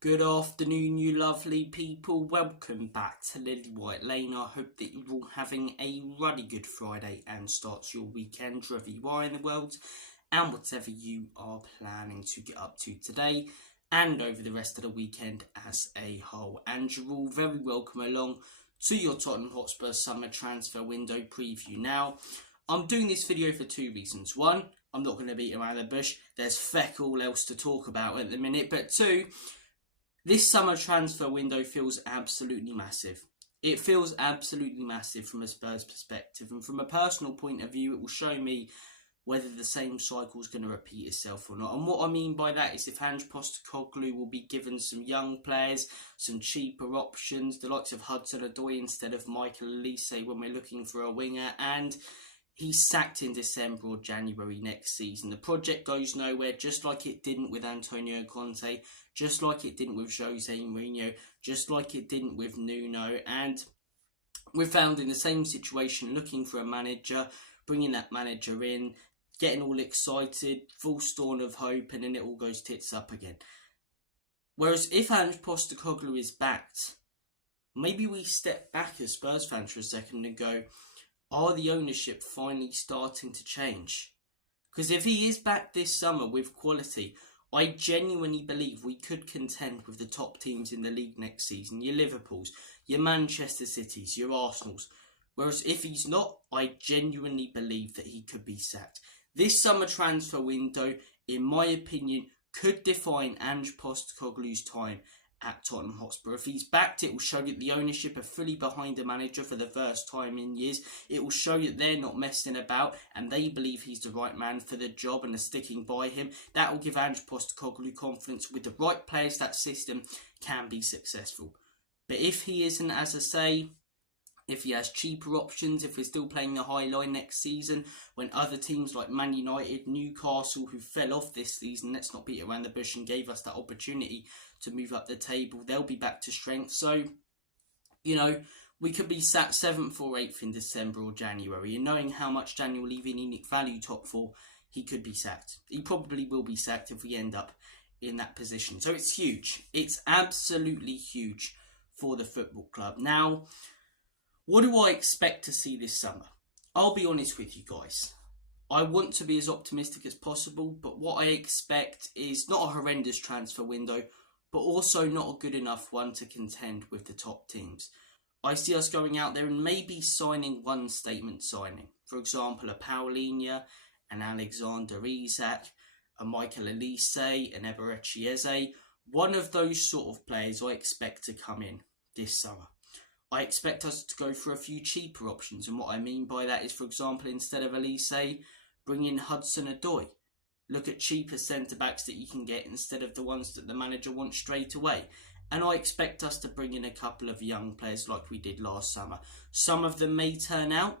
Good afternoon, you lovely people. Welcome back to Lily White Lane. I hope that you're all having a ruddy good Friday and starts your weekend, wherever you are in the world, and whatever you are planning to get up to today and over the rest of the weekend as a whole. And you're all very welcome along to your Tottenham Hotspurs summer transfer window preview. Now, I'm doing this video for two reasons. One, I'm not going to beat around the bush. There's feck all else to talk about at the minute. But two, this summer transfer window feels absolutely massive. It feels absolutely massive from a Spurs perspective. And from a personal point of view, it will show me whether the same cycle is going to repeat itself or not. And what I mean by that is if Ange Postecoglou will be given some young players, some cheaper options, the likes of Hudson-Odoi instead of Michael Elise when we're looking for a winger, and he's sacked in December or January next season. The project goes nowhere, just like it didn't with Antonio Conte, just like it didn't with Jose Mourinho, just like it didn't with Nuno. And we're found in the same situation, looking for a manager, bringing that manager in, getting all excited, full storm of hope, and then it all goes tits up again. Whereas if Ange Postecoglou is backed, maybe we step back as Spurs fans for a second and go, are the ownership finally starting to change? Because if he is back this summer with quality, I genuinely believe we could contend with the top teams in the league next season. Your Liverpools, your Manchester Cities, your Arsenals. Whereas if he's not, I genuinely believe that he could be sacked. This summer transfer window, in my opinion, could define Ange Postecoglou's time at Tottenham Hotspur. If he's backed, it will show that the ownership are fully behind the manager for the first time in years. It will show that they're not messing about and they believe he's the right man for the job and are sticking by him. That will give Ange Postecoglou confidence with the right players. That system can be successful. But if he isn't, as I say, if he has cheaper options, if we're still playing the high line next season, when other teams like Man United, Newcastle, who fell off this season, let's not beat around the bush, and gave us that opportunity to move up the table, they'll be back to strength. So, we could be sat 7th or 8th in December or January, and knowing how much Daniel Levy and Enoch value top 4, he could be sacked. He probably will be sacked if we end up in that position. So it's huge. It's absolutely huge for the football club. Now, what do I expect to see this summer? I'll be honest with you guys. I want to be as optimistic as possible, but what I expect is not a horrendous transfer window, but also not a good enough one to contend with the top teams. I see us going out there and maybe signing one statement signing. For example, a Paulinho, an Alexander Isak, a Michael Elise, an Eberechi Eze. One of those sort of players I expect to come in this summer. I expect us to go for a few cheaper options, and what I mean by that is, for example, instead of Elise, bring in Hudson-Odoi. Look at cheaper centre-backs that you can get instead of the ones that the manager wants straight away. And I expect us to bring in a couple of young players like we did last summer. Some of them may turn out,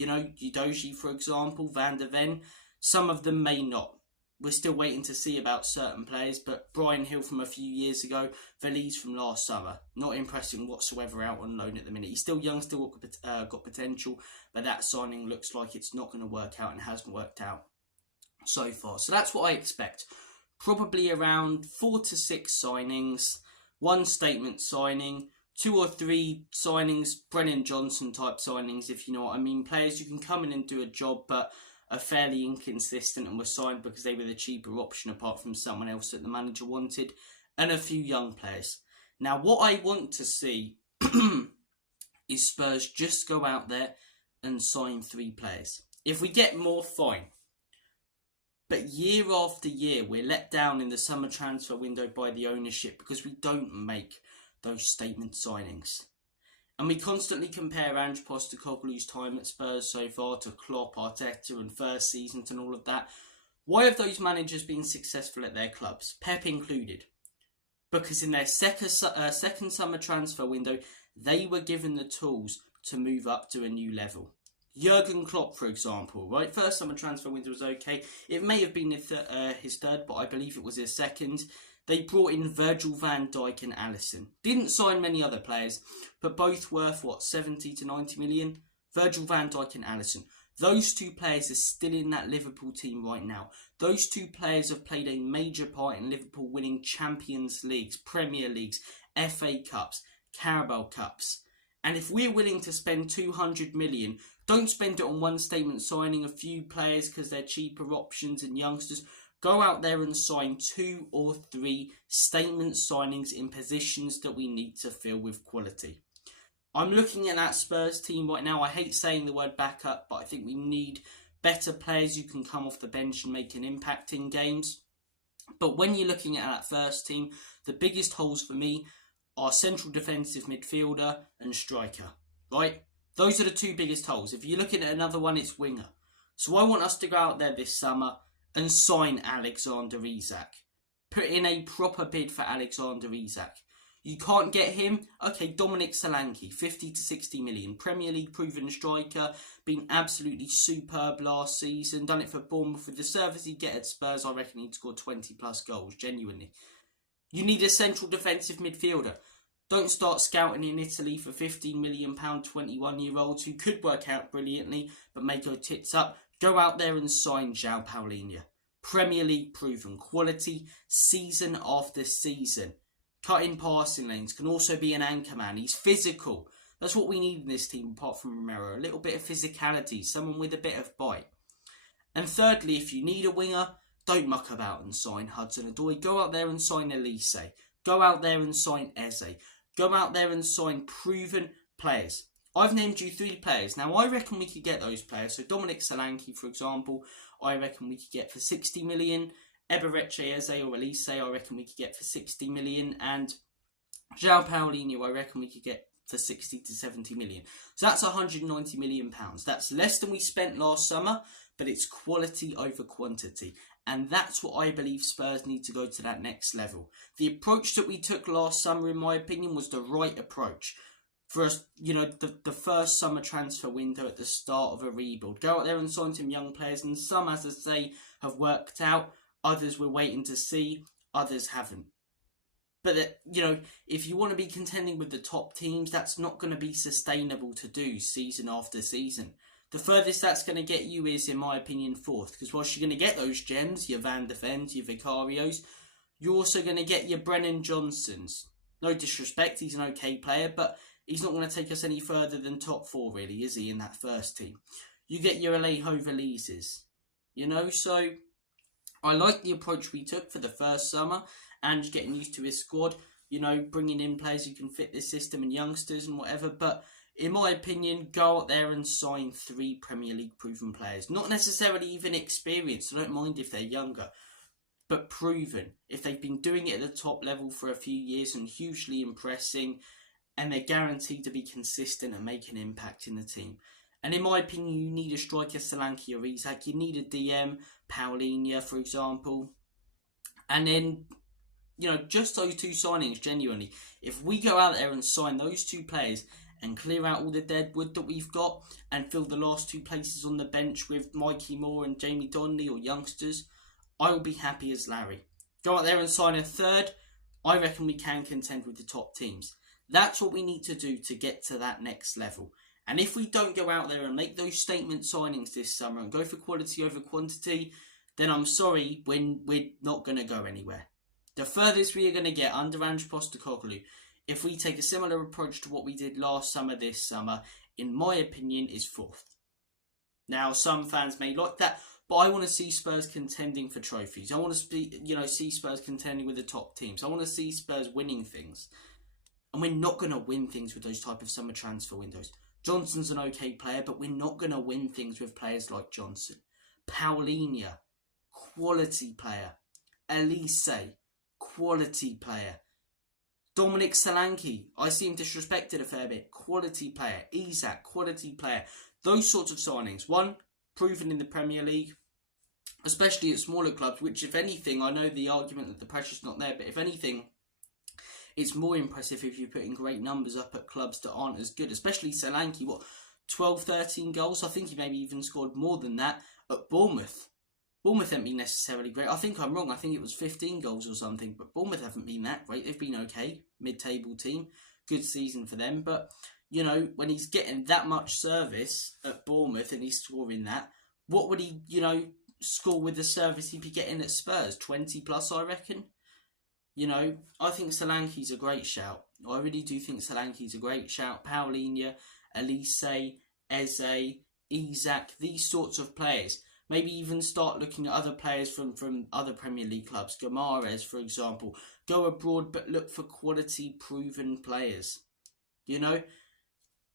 Udogie, for example, Van der Ven. Some of them may not. We're still waiting to see about certain players, but Brian Hill from a few years ago, Veliz from last summer, not impressing whatsoever out on loan at the minute. He's still young, still got potential, but that signing looks like it's not going to work out and hasn't worked out so far. So that's what I expect. Probably around 4 to 6 signings, one statement signing, 2 or 3 signings, Brennan Johnson type signings, if you know what I mean. Players who can come in and do a job, but are fairly inconsistent and were signed because they were the cheaper option apart from someone else that the manager wanted, and a few young players. Now, what I want to see is Spurs just go out there and sign 3 players. If we get more, fine. But year after year, we're let down in the summer transfer window by the ownership because we don't make those statement signings. And we constantly compare Ange Postecoglou's time at Spurs so far to Klopp, Arteta and first seasons and all of that. Why have those managers been successful at their clubs, Pep included? Because in their second summer transfer window, they were given the tools to move up to a new level. Jurgen Klopp, for example, right? First summer transfer window was okay. It may have been his third, but I believe it was his second. They brought in Virgil van Dijk and Alisson. Didn't sign many other players, but both worth, 70 to 90 million? Virgil van Dijk and Alisson. Those two players are still in that Liverpool team right now. Those two players have played a major part in Liverpool winning Champions Leagues, Premier Leagues, FA Cups, Carabao Cups. And if we're willing to spend 200 million, don't spend it on one statement signing a few players because they're cheaper options and youngsters. Go out there and sign 2 or 3 statement signings in positions that we need to fill with quality. I'm looking at that Spurs team right now. I hate saying the word backup, but I think we need better players who can come off the bench and make an impact in games. But when you're looking at that first team, the biggest holes for me are central defensive midfielder and striker, right? Those are the 2 biggest holes. If you're looking at another one, it's winger. So I want us to go out there this summer and sign Alexander Isak. Put in a proper bid for Alexander Isak. You can't get him? Okay, Dominic Solanke, 50 to 60 million. Premier League proven striker, been absolutely superb last season. Done it for Bournemouth with the service he'd get at Spurs. I reckon he'd score 20 plus goals, genuinely. You need a central defensive midfielder. Don't start scouting in Italy for £15 million 21-year-olds who could work out brilliantly but may go tits up. Go out there and sign João Paulinho. Premier League proven quality season after season. Cutting passing lanes, can also be an anchor man. He's physical. That's what we need in this team apart from Romero. A little bit of physicality, someone with a bit of bite. And thirdly, if you need a winger, don't muck about and sign Hudson-Odoi. Go out there and sign Elise. Go out there and sign Eze. Go out there and sign proven players. I've named you 3 players. Now, I reckon we could get those players. So Dominic Solanke, for example, I reckon we could get for 60 million. Eberechi Eze or Elise, I reckon we could get for 60 million. And João Paulinho, I reckon we could get for 60 to 70 million. So that's 190 million pounds. That's less than we spent last summer, but it's quality over quantity. And that's what I believe Spurs need to go to that next level. The approach that we took last summer, in my opinion, was the right approach. For us, the first summer transfer window at the start of a rebuild. Go out there and sign some young players, and some, as I say, have worked out. Others we're waiting to see, others haven't. But, if you want to be contending with the top teams, that's not going to be sustainable to do season after season. The furthest that's going to get you is, in my opinion, 4th. Because whilst you're going to get those gems, your Van de Vens, your Vicarios, you're also going to get your Brennan Johnsons. No disrespect, he's an okay player, but he's not going to take us any further than top 4, really, is he, in that first team? You get your Alejo Valises, so I like the approach we took for the first summer and getting used to his squad, bringing in players who can fit this system and youngsters and whatever. But in my opinion, go out there and sign 3 Premier League proven players. Not necessarily even experienced. I don't mind if they're younger, but proven. If they've been doing it at the top level for a few years and hugely impressing, and they're guaranteed to be consistent and make an impact in the team. And in my opinion, you need a striker, Solanke or Isak. You need a DM, Paulinho, for example. And then, just those 2 signings, genuinely. If we go out there and sign those 2 players and clear out all the dead wood that we've got and fill the last 2 places on the bench with Mikey Moore and Jamie Donnelly or youngsters, I will be happy as Larry. Go out there and sign a 3rd. I reckon we can contend with the top teams. That's what we need to do to get to that next level. And if we don't go out there and make those statement signings this summer and go for quality over quantity, then I'm sorry, we're not going to go anywhere. The furthest we are going to get under Ange Postecoglou, if we take a similar approach to what we did last summer, this summer, in my opinion, is 4th. Now, some fans may like that, but I want to see Spurs contending for trophies. I want to see Spurs contending with the top teams. I want to see Spurs winning things. And we're not going to win things with those type of summer transfer windows. Johnson's an okay player, but we're not going to win things with players like Johnson. Paulinho, quality player. Elise, quality player. Dominic Solanke, I see him disrespected a fair bit. Quality player. Isak, quality player. Those sorts of signings. One, proven in the Premier League, especially at smaller clubs, which, if anything, I know the argument that the pressure's not there, but if anything, it's more impressive if you're putting great numbers up at clubs that aren't as good, especially Solanke. 12, 13 goals? I think he maybe even scored more than that at Bournemouth. Bournemouth haven't been necessarily great. I think I'm wrong. I think it was 15 goals or something, but Bournemouth haven't been that great. They've been okay. Mid-table team. Good season for them. But, You know, when he's getting that much service at Bournemouth and he's scoring that, what would he, score with the service he'd be getting at Spurs? 20 plus, I reckon. I think Solanke's a great shout. I really do think Solanke's a great shout. Paulinho, Elise, Eze, Isak, these sorts of players. Maybe even start looking at other players from other Premier League clubs. Gomares, for example. Go abroad, but look for quality, proven players.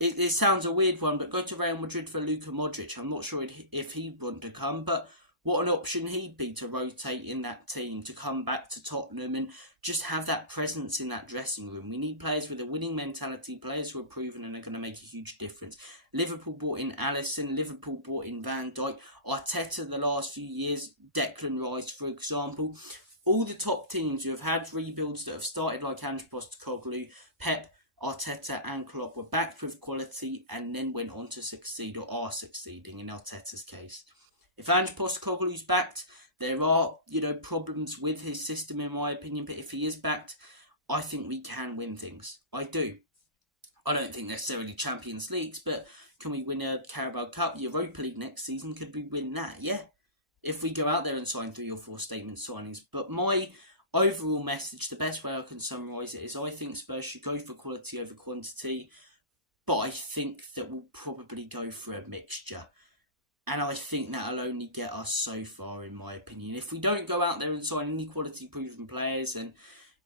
It sounds a weird one, but go to Real Madrid for Luka Modric. I'm not sure if he'd want to come, but what an option he'd be to rotate in that team, to come back to Tottenham and just have that presence in that dressing room. We need players with a winning mentality, players who are proven and are going to make a huge difference. Liverpool brought in Alisson, Liverpool brought in Van Dijk, Arteta the last few years, Declan Rice, for example. All the top teams who have had rebuilds that have started like Ange Postecoglou, Pep, Arteta and Klopp were backed with quality and then went on to succeed, or are succeeding in Arteta's case. If Ange Postecoglou's backed, there are, problems with his system in my opinion, but if he is backed, I think we can win things. I do. I don't think necessarily Champions Leagues, but can we win a Carabao Cup, Europa League next season? Could we win that? Yeah. If we go out there and sign 3 or 4 statement signings. But my overall message, the best way I can summarise it is I think Spurs should go for quality over quantity, but I think that we'll probably go for a mixture. And I think that'll only get us so far, in my opinion. If we don't go out there and sign any quality proven players and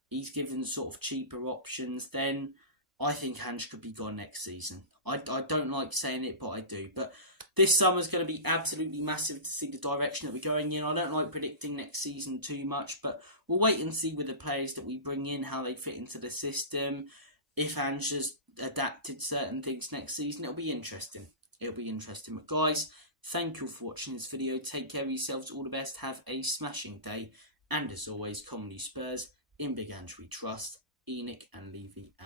he's given sort of cheaper options, then I think Ange could be gone next season. I don't like saying it, but I do. But this summer's going to be absolutely massive to see the direction that we're going in. I don't like predicting next season too much, but we'll wait and see with the players that we bring in, how they fit into the system. If Ange has adapted certain things next season, it'll be interesting. But guys, thank you for watching this video. Take care of yourselves. All the best. Have a smashing day. And as always, Comedy Spurs. In Big Ange we trust. Enoch and Levy.